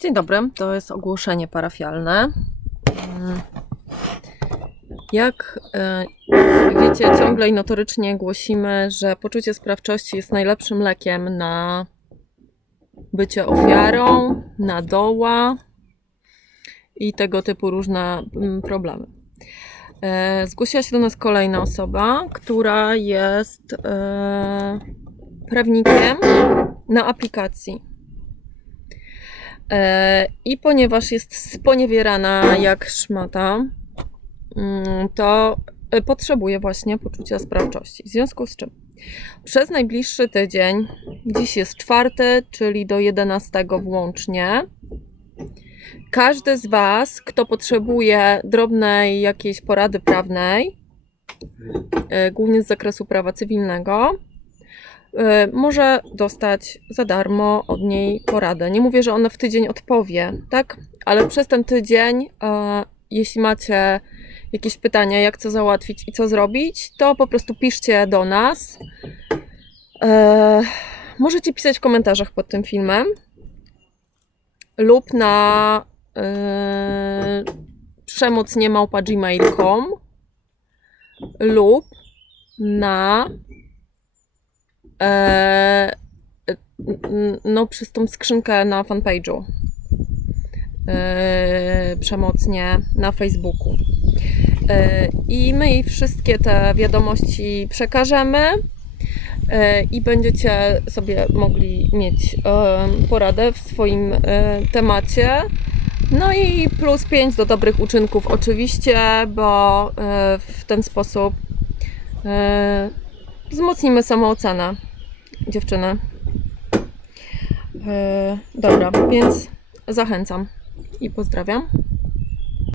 Dzień dobry, to jest ogłoszenie parafialne. Mm. Jak e, wiecie, ciągle i notorycznie głosimy, że poczucie sprawczości jest najlepszym lekiem na bycie ofiarą, na doła i tego typu różne mm, problemy. E, Zgłosiła się do nas kolejna osoba, która jest e, prawnikiem na aplikacji. E, I ponieważ jest sponiewierana jak szmata, mm, to e, potrzebuje właśnie poczucia sprawczości. W związku z czym przez najbliższy tydzień, dziś jest czwarty, czyli do 11 włącznie, każdy z Was, kto potrzebuje drobnej jakiejś porady prawnej, e, głównie z zakresu prawa cywilnego, może dostać za darmo od niej poradę. Nie mówię, że ona w tydzień odpowie, tak? Ale przez ten tydzień, e, jeśli macie jakieś pytania, jak co załatwić i co zrobić, to po prostu piszcie do nas. E, Możecie pisać w komentarzach pod tym filmem lub na e, przemocniemałpa.gmail.com lub na e, no przez tą skrzynkę na fanpage'u e, przemocnie na Facebooku. E, I my jej wszystkie te wiadomości przekażemy e, i będziecie sobie mogli mieć e, poradę w swoim e, temacie. No i plus 5 do dobrych uczynków oczywiście, bo w ten sposób wzmocnimy samoocenę dziewczyny. E, dobra, więc zachęcam i pozdrawiam.